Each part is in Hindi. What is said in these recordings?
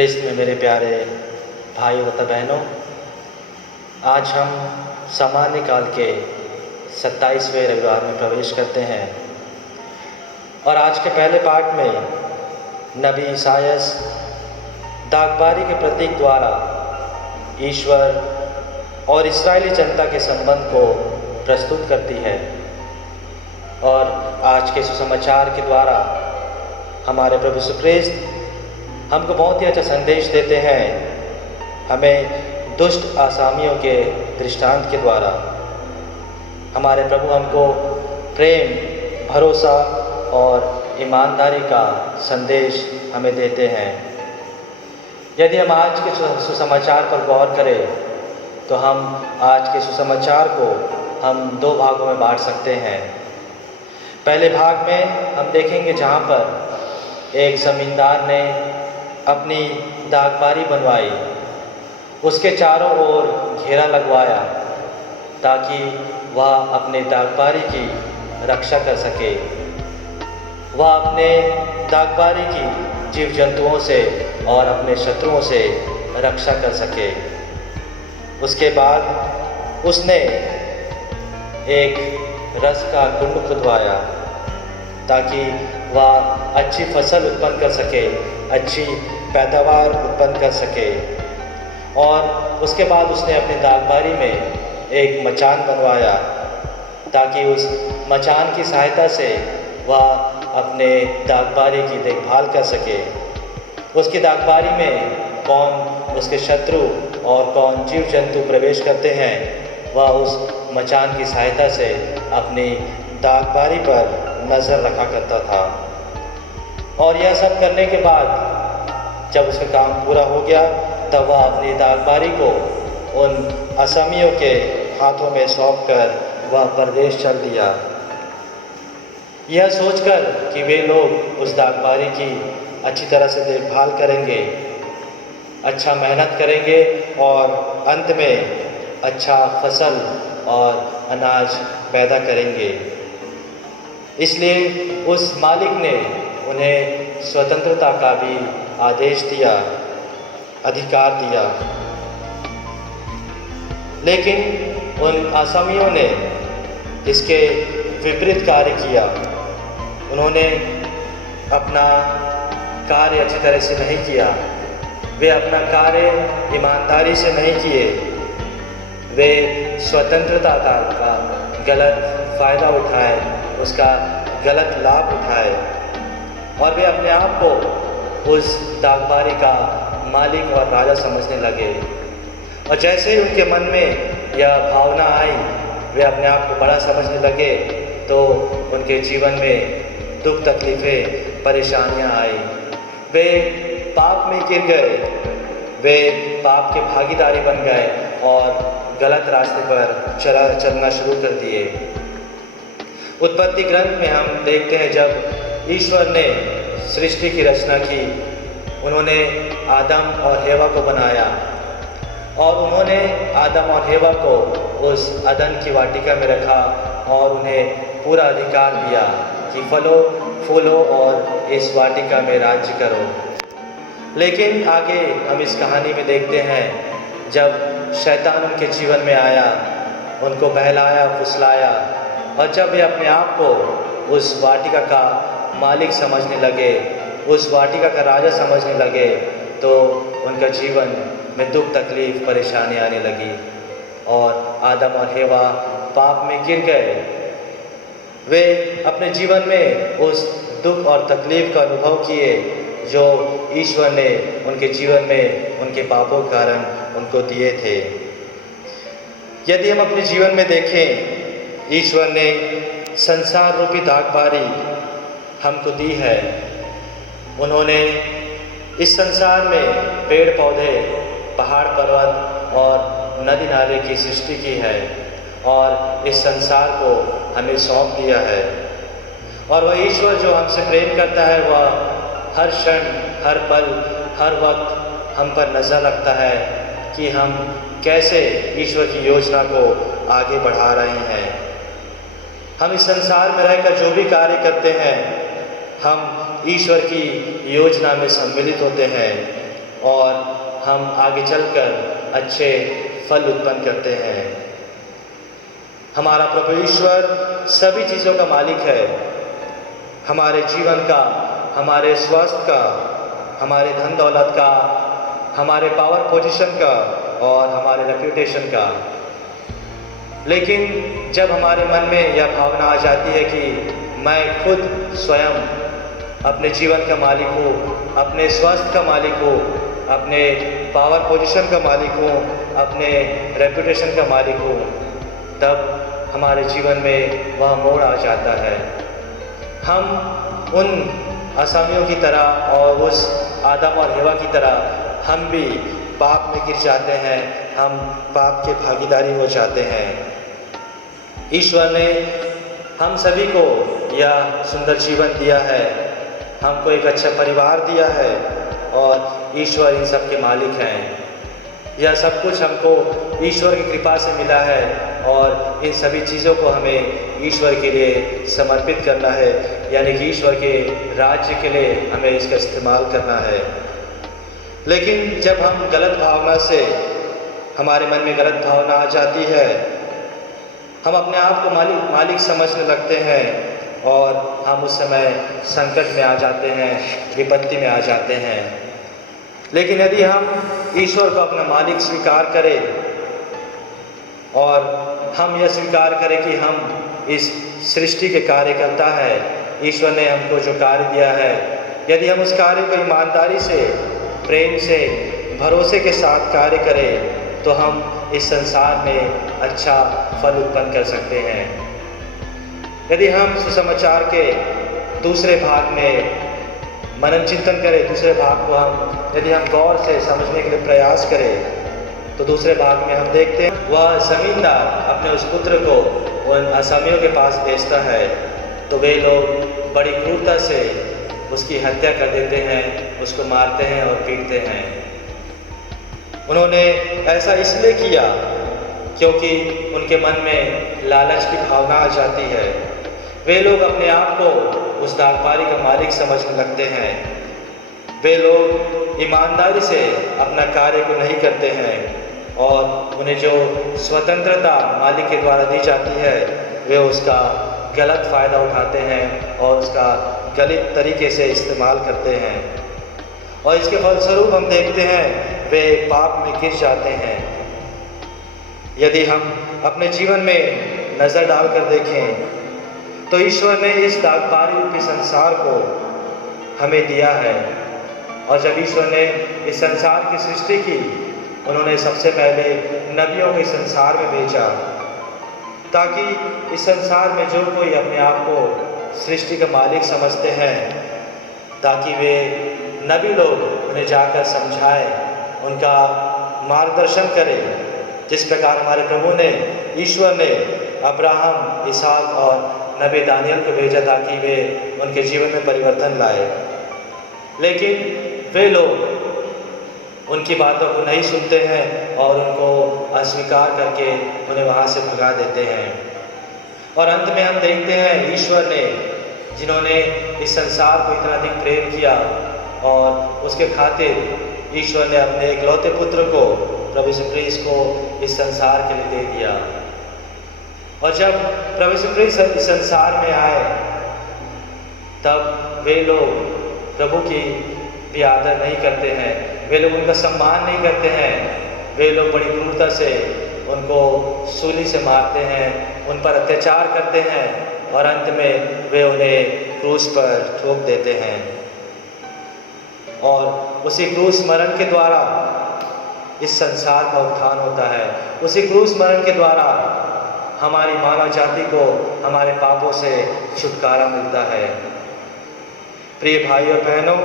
ख्रिस्त में मेरे प्यारे भाइयों तथा बहनों, आज हम सामान्य काल के 27वें रविवार में प्रवेश करते हैं और आज के पहले पाठ में नबी ईसायास दागबारी के प्रतीक द्वारा ईश्वर और इस्राएली जनता के संबंध को प्रस्तुत करती है। और आज के सुसमाचार के द्वारा हमारे प्रभु यीशु ख्रिस्त हमको बहुत ही अच्छा संदेश देते हैं। हमें दुष्ट आसामियों के दृष्टांत के द्वारा हमारे प्रभु हमको प्रेम, भरोसा और ईमानदारी का संदेश हमें देते हैं। यदि हम आज के सुसमाचार पर गौर करें तो हम आज के सुसमाचार को हम दो भागों में बांट सकते हैं। पहले भाग में हम देखेंगे जहाँ पर एक ज़मींदार ने अपनी दागबारी बनवाई, उसके चारों ओर घेरा लगवाया ताकि वह अपने दागबारी की रक्षा कर सके। वह अपने दागबारी की जीव जंतुओं से और अपने शत्रुओं से रक्षा कर सके। उसके बाद उसने एक रस का कुंड खुदवाया ताकि वह अच्छी फसल उत्पन्न कर सके, अच्छी पैदावार उत्पन्न कर सके। और उसके बाद उसने अपनी दागबारी में एक मचान बनवाया ताकि उस मचान की सहायता से वह अपने दागबारी की देखभाल कर सके। उसकी दागबारी में कौन उसके शत्रु और कौन जीव जंतु प्रवेश करते हैं, वह उस मचान की सहायता से अपनी दागबारी पर नज़र रखा करता था। और यह सब करने के बाद जब उसका काम पूरा हो गया तब वह अपनी दागबारी को उन असमियों के हाथों में सौंपकर वह परदेश चल दिया, यह सोचकर कि वे लोग उस दागबारी की अच्छी तरह से देखभाल करेंगे, अच्छा मेहनत करेंगे और अंत में अच्छा फसल और अनाज पैदा करेंगे। इसलिए उस मालिक ने उन्हें स्वतंत्रता का भी आदेश दिया, अधिकार दिया। लेकिन उन असमियों ने इसके विपरीत कार्य किया। उन्होंने अपना कार्य अच्छी तरह से नहीं किया, वे अपना कार्य ईमानदारी से नहीं किए, वे स्वतंत्रता का गलत फ़ायदा उठाए, उसका गलत लाभ उठाए और वे अपने आप को उस दागबारी का मालिक और राजा समझने लगे। और जैसे ही उनके मन में यह भावना आई, वे अपने आप को बड़ा समझने लगे, तो उनके जीवन में दुख, तकलीफ़ें, परेशानियां आई। वे पाप में गिर गए, वे पाप के भागीदारी बन गए और गलत रास्ते पर चलना शुरू कर दिए। उत्पत्ति ग्रंथ में हम देखते हैं जब ईश्वर ने सृष्टि की रचना की, उन्होंने आदम और हेवा को बनाया और उन्होंने आदम और हेवा को उस अदन की वाटिका में रखा और उन्हें पूरा अधिकार दिया कि फलो फूलो और इस वाटिका में राज्य करो। लेकिन आगे हम इस कहानी में देखते हैं जब शैतान उनके जीवन में आया, उनको बहलाया, फुसलाया और जब वे अपने आप को उस वाटिका का मालिक समझने लगे, उस वाटिका का राजा समझने लगे, तो उनका जीवन में दुख, तकलीफ़, परेशानी आने लगी और आदम और हेवा पाप में गिर गए। वे अपने जीवन में उस दुख और तकलीफ़ का अनुभव किए जो ईश्वर ने उनके जीवन में उनके पापों के कारण उनको दिए थे। यदि हम अपने जीवन में देखें, ईश्वर ने संसार रूपी दागबारी हमको दी है। उन्होंने इस संसार में पेड़ पौधे, पहाड़ पर्वत और नदी नाले की सृष्टि की है और इस संसार को हमें सौंप दिया है। और वह ईश्वर जो हमसे प्रेम करता है, वह हर क्षण, हर पल, हर वक्त हम पर नज़र रखता है कि हम कैसे ईश्वर की योजना को आगे बढ़ा रहे हैं। हम इस संसार में रहकर जो भी कार्य करते हैं, हम ईश्वर की योजना में सम्मिलित होते हैं। और हम आगे चलकर अच्छे फल उत्पन्न करते हैं। हमारा प्रभु ईश्वर सभी चीज़ों का मालिक है, हमारे जीवन का, हमारे स्वास्थ्य का, हमारे धन दौलत का, हमारे पावर पोजीशन का और हमारे रेप्यूटेशन का। लेकिन जब हमारे मन में यह भावना आ जाती है कि मैं खुद स्वयं अपने जीवन का मालिक हूँ, अपने स्वास्थ्य का मालिक हूँ, अपने पावर पोजीशन का मालिक हूँ, अपने रेप्यूटेशन का मालिक हूँ, तब हमारे जीवन में वह मोड़ आ जाता है। हम उन असामियों की तरह और उस आदम और हवा की तरह हम भी पाप में गिर जाते हैं, हम पाप के भागीदारी हो जाते हैं। ईश्वर ने हम सभी को यह सुंदर जीवन दिया है, हमको एक अच्छा परिवार दिया है और ईश्वर इन सब के मालिक हैं। यह सब कुछ हमको ईश्वर की कृपा से मिला है और इन सभी चीज़ों को हमें ईश्वर के लिए समर्पित करना है, यानी कि ईश्वर के राज्य के लिए हमें इसका इस्तेमाल करना है। लेकिन जब हम गलत भावना से, हमारे मन में गलत भावना आ जाती है, हम अपने आप को मालिक समझने लगते हैं और हम उस समय संकट में आ जाते हैं, विपत्ति में आ जाते हैं। लेकिन यदि हम ईश्वर को अपना मालिक स्वीकार करें और हम यह स्वीकार करें कि हम इस सृष्टि के कार्यकर्ता हैं, ईश्वर ने हमको जो कार्य दिया है, यदि हम उस कार्य को ईमानदारी से, प्रेम से, भरोसे के साथ कार्य करें तो हम इस संसार में अच्छा फल उत्पन्न कर सकते हैं। यदि हम सुसमाचार के दूसरे भाग में मनन चिंतन करें, दूसरे भाग को यदि हम गौर से समझने के लिए प्रयास करें तो दूसरे भाग में हम देखते हैं वह ज़मींदार अपने उस पुत्र को उन असामियों के पास भेजता है तो वे लोग बड़ी क्रूरता से उसकी हत्या कर देते हैं, उसको मारते हैं और पीटते हैं। उन्होंने ऐसा इसलिए किया क्योंकि उनके मन में लालच की भावना आ जाती है। वे लोग अपने आप को उस दागबारी का मालिक समझने लगते हैं। वे लोग ईमानदारी से अपना कार्य को नहीं करते हैं और उन्हें जो स्वतंत्रता मालिक के द्वारा दी जाती है वे उसका गलत फ़ायदा उठाते हैं और उसका गलत तरीके से इस्तेमाल करते हैं और इसके फलस्वरूप हम देखते हैं वे पाप में गिर जाते हैं। यदि हम अपने जीवन में नज़र डालकर देखें तो ईश्वर ने इस दागबारी रूपी संसार को हमें दिया है और जब ईश्वर ने इस संसार की सृष्टि की, उन्होंने सबसे पहले नबियों को इस संसार में भेजा ताकि इस संसार में जो कोई अपने आप को सृष्टि का मालिक समझते हैं ताकि वे नबी लोग उन्हें जाकर समझाएं, उनका मार्गदर्शन करें। जिस प्रकार हमारे प्रभु ने, ईश्वर ने अब्राहम, इसहाक और नबी दानियल को भेजा ताकि वे उनके जीवन में परिवर्तन लाए, लेकिन वे लोग उनकी बातों को नहीं सुनते हैं और उनको अस्वीकार करके उन्हें वहाँ से भगा देते हैं। और अंत में हम देखते हैं ईश्वर ने, जिन्होंने इस संसार को इतना अधिक प्रेम किया और उसके खातिर ईश्वर ने अपने इकलौते पुत्र को, प्रभु यीशु मसीह को इस संसार के लिए दे दिया। और जब प्रभु यीशु मसीह इस संसार में आए तब वे लोग प्रभु की भी आदर नहीं करते हैं, वे लोग उनका सम्मान नहीं करते हैं, वे लोग बड़ी क्रूरता से उनको सूली से मारते हैं, उन पर अत्याचार करते हैं और अंत में वे उन्हें क्रूस पर ठोक देते हैं। और उसी क्रूस मरण के द्वारा इस संसार का उत्थान होता है। उसी क्रूस मरण के द्वारा हमारी मानव जाति को हमारे पापों से छुटकारा मिलता है। प्रिय भाई और बहनों,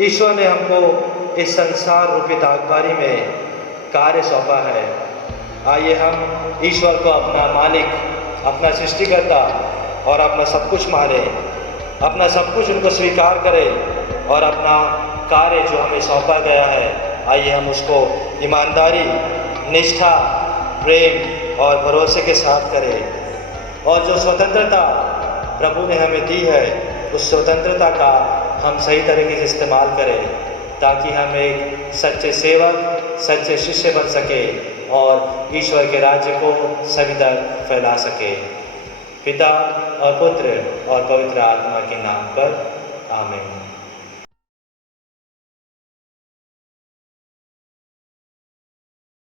ईश्वर ने हमको इस संसार रूपी दागबारी में कार्य सौंपा है। आइए हम ईश्वर को अपना मालिक, अपना सृष्टिकर्ता और अपना सब कुछ माने, अपना सब कुछ उनको स्वीकार करें और अपना कार्य जो हमें सौंपा गया है, आइए हम उसको ईमानदारी, निष्ठा, प्रेम और भरोसे के साथ करें। और जो स्वतंत्रता प्रभु ने हमें दी है, उस स्वतंत्रता का हम सही तरीके से इस्तेमाल करें। ताकि हम एक सच्चे सेवक, सच्चे शिष्य बन सके और ईश्वर के राज्य को सभी तक फैला सके। पिता और पुत्र और पवित्र आत्मा के नाम पर आमीन।